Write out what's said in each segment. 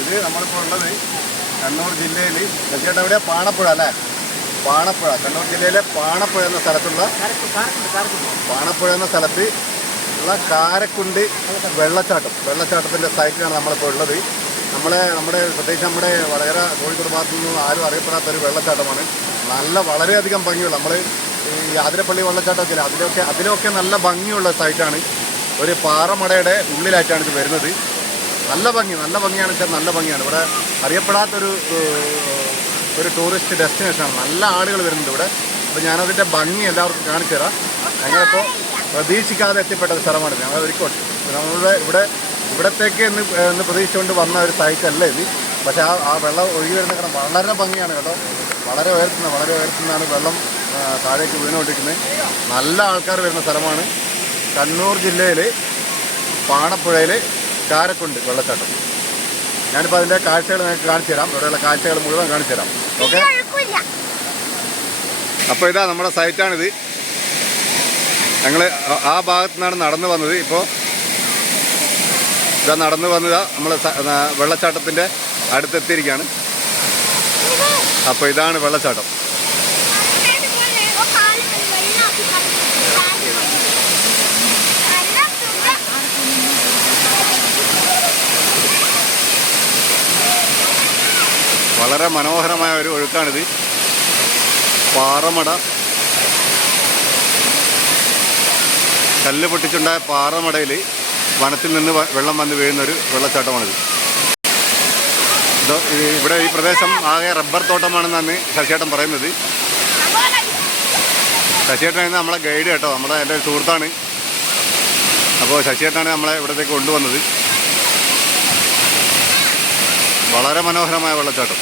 ഇത് നമ്മളിപ്പോൾ ഉള്ളത് കണ്ണൂർ ജില്ലയിൽ ചേട്ടാ എവിടെയാ പാണപ്പുഴ അല്ലേ? പാണപ്പുഴ, കണ്ണൂർ ജില്ലയിലെ പാണപ്പുഴ എന്ന സ്ഥലത്തുള്ള പാണപ്പുഴ എന്ന സ്ഥലത്ത് ഉള്ള കാരക്കുണ്ട് വെള്ളച്ചാട്ടത്തിൻ്റെ സൈറ്റിലാണ് നമ്മളിപ്പോൾ ഉള്ളത്. നമ്മുടെ പ്രത്യേകിച്ച് നമ്മുടെ വടകര കോഴിക്കോട് ഭാഗത്തു നിന്നും ആരും അറിയപ്പെടാത്തൊരു വെള്ളച്ചാട്ടമാണ്. വളരെയധികം ഭംഗിയുള്ള നമ്മൾ ഈ ആതിരപ്പള്ളി വെള്ളച്ചാട്ടമൊക്കെ അതിലൊക്കെ നല്ല ഭംഗിയുള്ള സൈറ്റാണ്. ഒരു പാറമടയുടെ ഉള്ളിലായിട്ടാണ് ഇത് വരുന്നത്. നല്ല ഭംഗിയാണ് വെച്ചാൽ നല്ല ഭംഗിയാണ്. ഇവിടെ അറിയപ്പെടാത്തൊരു ടൂറിസ്റ്റ് ഡെസ്റ്റിനേഷനാണ്. നല്ല ആളുകൾ വരുന്നുണ്ട് ഇവിടെ. അപ്പോൾ ഞാനതിൻ്റെ ഭംഗി എല്ലാവർക്കും കാണിച്ചു തരാം. ഞങ്ങളിപ്പോൾ പ്രതീക്ഷിക്കാതെ എത്തിപ്പെട്ട ഒരു സ്ഥലമാണ്. ഞങ്ങൾ നമ്മളുടെ ഇവിടത്തേക്ക് എന്ന് പ്രതീക്ഷിച്ചുകൊണ്ട് വന്ന ഒരു സൈറ്റല്ല ഇത്. പക്ഷേ ആ വെള്ളം ഒഴുകി വരുന്ന കാരണം വളരെ ഭംഗിയാണ് കേട്ടോ. വളരെ ഉയർത്തുന്നതാണ് വെള്ളം താഴേക്ക് വീണുകൊണ്ടിരിക്കുന്നത്. നല്ല ആൾക്കാർ വരുന്ന സ്ഥലമാണ്. കണ്ണൂർ ജില്ലയിൽ പാണപ്പുഴയിൽ കാരക്കുണ്ട് വെള്ളച്ചാട്ടം. ഞാനിപ്പോൾ അതിൻ്റെ കാഴ്ചകൾ നിങ്ങൾക്ക് കാണിച്ചു തരാം. ഇവിടെയുള്ള കാഴ്ചകൾ മുഴുവൻ കാണിച്ചു തരാം. ഓക്കെ, അപ്പോൾ ഇതാ നമ്മുടെ സൈറ്റാണിത്. ഞങ്ങൾ ആ ഭാഗത്തു നിന്നാണ് നടന്നു വന്നത്. ഇപ്പോൾ ഇതാ നടന്നു വന്നതാ നമ്മൾ വെള്ളച്ചാട്ടത്തിൻ്റെ അടുത്തെത്തിയിരിക്കുകയാണ്. അപ്പോൾ ഇതാണ് വെള്ളച്ചാട്ടം. വളരെ മനോഹരമായ ഒരു ഒഴുക്കാണിത്. പാറമട, കല്ല് പൊട്ടിച്ചുണ്ടായ പാറമടയിൽ വനത്തിൽ നിന്ന് വെള്ളം വന്ന് വീഴുന്നൊരു വെള്ളച്ചാട്ടമാണിത്. ഇവിടെ ഈ പ്രദേശം ആകെ റബ്ബർ തോട്ടമാണെന്നാണ് ശശിയേട്ടൻ പറയുന്നത്. ശശിയേട്ടനായിരുന്നു നമ്മളെ ഗൈഡ് കേട്ടോ. എൻ്റെ ഒരു സുഹൃത്താണ്. അപ്പോൾ ശശിയേട്ടനാണ് നമ്മളെ ഇവിടത്തേക്ക് കൊണ്ടുവന്നത്. വളരെ മനോഹരമായ വെള്ളച്ചാട്ടം.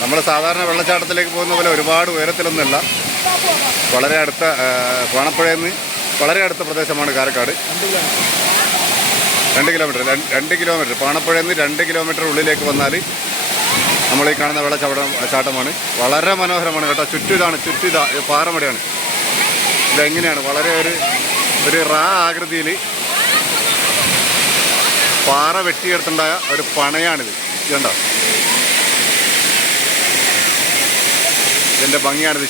നമ്മൾ സാധാരണ വെള്ളച്ചാട്ടത്തിലേക്ക് പോകുന്ന പോലെ ഒരുപാട് ഉയരത്തിലൊന്നുമല്ല. വളരെ അടുത്ത പാണപ്പുഴയിൽ നിന്ന് വളരെ അടുത്ത പ്രദേശമാണ് കാരക്കാട്. 2 കിലോമീറ്റർ പാണപ്പുഴയിൽ നിന്ന് 2 കിലോമീറ്റർ ഉള്ളിലേക്ക് വന്നാൽ നമ്മൾ ഈ കാണുന്ന വെള്ളച്ചാട്ടമാണ്. വളരെ മനോഹരമാണ് കേട്ടോ. ചുറ്റും പാറമടയാണ്. ഇതെങ്ങനെയാണ് വളരെ ഒരു ആകൃതിയിൽ പാറ വെട്ടിയെടുത്തുണ്ടായ ഒരു പണയാണിത്. ഇതുണ്ടോ, ഇതിൻ്റെ ഭംഗിയാണിത്.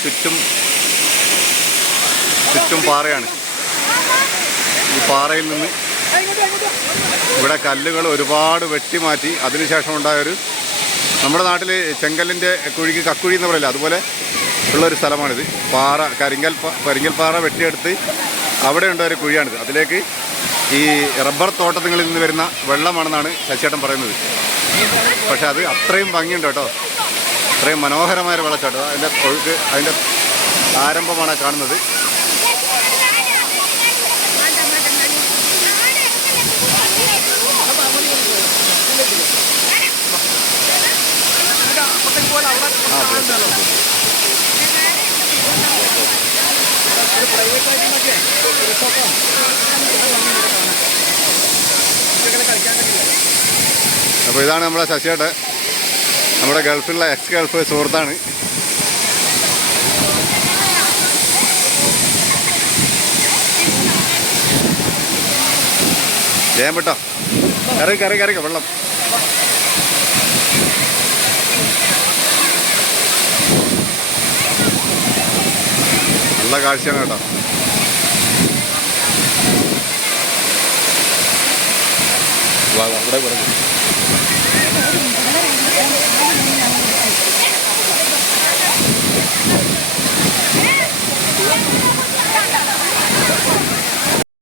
ചുറ്റും പാറയാണ്. ഈ പാറയിൽ നിന്ന് ഇവിടെ കല്ലുകൾ ഒരുപാട് വെട്ടിമാറ്റി അതിനുശേഷം ഉണ്ടായൊരു, നമ്മുടെ നാട്ടിൽ ചെങ്കല്ലിൻ്റെ കുഴിക്ക് കക്കുഴി എന്ന് പറയില്ല, അതുപോലെ ഉള്ളൊരു സ്ഥലമാണിത്. കരിങ്കൽ പാറ വെട്ടിയെടുത്ത് അവിടെ ഉണ്ട ഒരു കുഴിയാണിത്. അതിലേക്ക് ഈ റബ്ബർ തോട്ടങ്ങളിൽ നിന്ന് വരുന്ന വെള്ളമാണെന്നാണ് ശശിയേട്ടൻ പറയുന്നത്. പക്ഷെ അത് അത്രയും ഭംഗിയുണ്ട് കേട്ടോ. അത്രയും മനോഹരമായ വെള്ളച്ചാട്ടം. അതിൻ്റെ ഒഴുക്ക്, അതിൻ്റെ ആരംഭമാണ് കാണുന്നത്. അപ്പോൾ ഇതാണ് നമ്മളെ ശശിയേട്ടൻ. നമ്മുടെ ഗൾഫിലുള്ള എക്സ് ഗൾഫ് സുഹൃത്താണ്. ചെയ്യാൻ പറ്റോ? കറി വെള്ളം. നല്ല കാഴ്ചയാണ് കേട്ടോ. ഇവിടെ പറഞ്ഞു